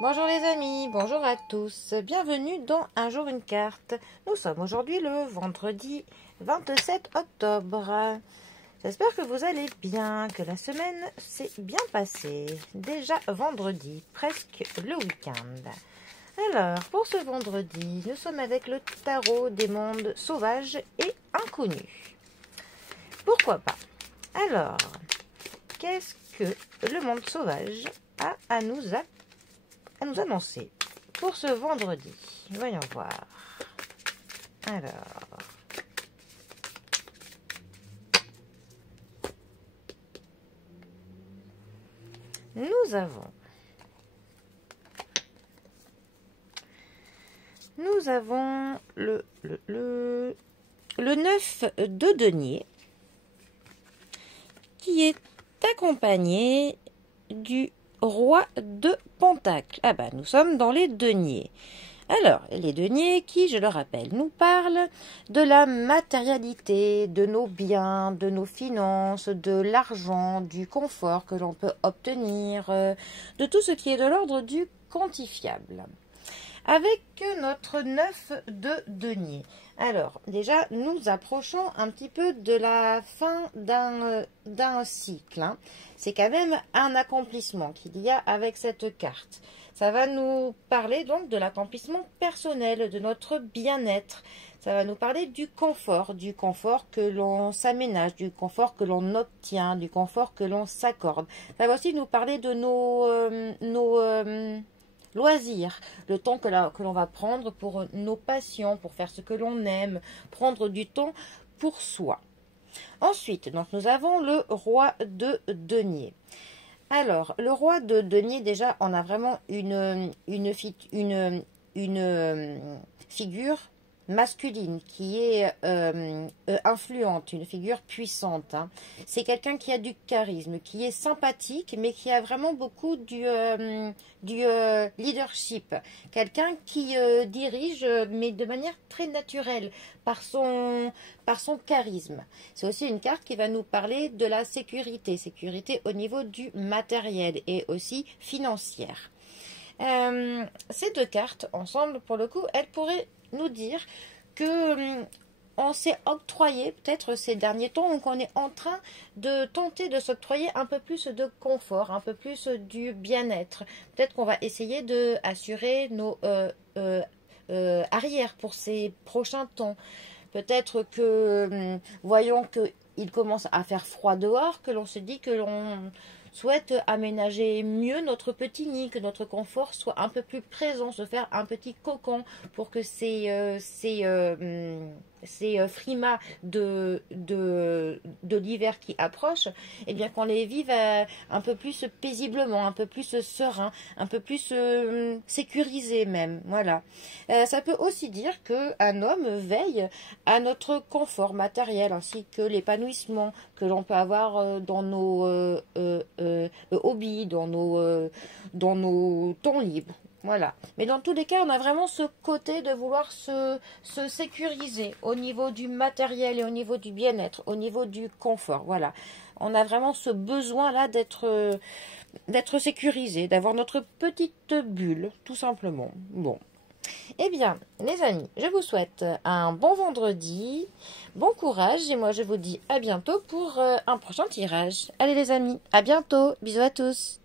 Bonjour les amis, bonjour à tous, bienvenue dans Un jour une carte. Nous sommes aujourd'hui le vendredi 27 octobre. J'espère que vous allez bien, que la semaine s'est bien passée. Déjà vendredi, presque le week-end. Alors, pour ce vendredi, nous sommes avec le tarot des mondes sauvages et inconnus. Pourquoi pas? Alors, qu'est-ce que le monde sauvage a à nous annoncer pour ce vendredi? Voyons voir. Alors, nous avons le 9 de denier qui est accompagné du roi de Pentacle. Ah bah, nous sommes dans les deniers. Alors, les deniers qui, je le rappelle, nous parlent de la matérialité, de nos biens, de nos finances, de l'argent, du confort que l'on peut obtenir, de tout ce qui est de l'ordre du quantifiable. Avec notre 9 de denier. Alors, déjà, nous approchons un petit peu de la fin d'un cycle. Hein. C'est quand même un accomplissement qu'il y a avec cette carte. Ça va nous parler donc de l'accomplissement personnel, de notre bien-être. Ça va nous parler du confort que l'on s'aménage, du confort que l'on obtient, du confort que l'on s'accorde. Ça va aussi nous parler de nos loisirs, le temps que l'on va prendre pour nos passions, pour faire ce que l'on aime, prendre du temps pour soi. Ensuite, donc, nous avons le roi de denier. Alors, le roi de denier, déjà, on a vraiment une figure masculine qui est influente, une figure puissante. Hein. C'est quelqu'un qui a du charisme, qui est sympathique, mais qui a vraiment beaucoup du leadership. Quelqu'un qui dirige, mais de manière très naturelle, par son charisme. C'est aussi une carte qui va nous parler de la sécurité au niveau du matériel et aussi financière. Ces deux cartes, ensemble, pour le coup, elles pourraient nous dire que on s'est octroyé peut-être ces derniers temps, ou qu'on est en train de tenter de s'octroyer un peu plus de confort, un peu plus du bien-être. Peut-être qu'on va essayer de assurer nos arrières pour ces prochains temps. Peut-être que voyons qu'il commence à faire froid dehors, que l'on se dit que l'on souhaite aménager mieux notre petit nid, que notre confort soit un peu plus présent, se faire un petit cocon pour que ces frimas de l'hiver qui approche, eh bien qu'on les vive un peu plus paisiblement, un peu plus serein, un peu plus sécurisé même. Voilà. Ça peut aussi dire qu'un homme veille à notre confort matériel ainsi que l'épanouissement que l'on peut avoir dans nos hobbies, dans nos temps libres. Voilà. Mais dans tous les cas, on a vraiment ce côté de vouloir se sécuriser au niveau du matériel et au niveau du bien-être, au niveau du confort. Voilà. On a vraiment ce besoin-là d'être sécurisé, d'avoir notre petite bulle, tout simplement. Bon. Eh bien, les amis, je vous souhaite un bon vendredi, bon courage et moi je vous dis à bientôt pour un prochain tirage. Allez les amis, à bientôt, bisous à tous.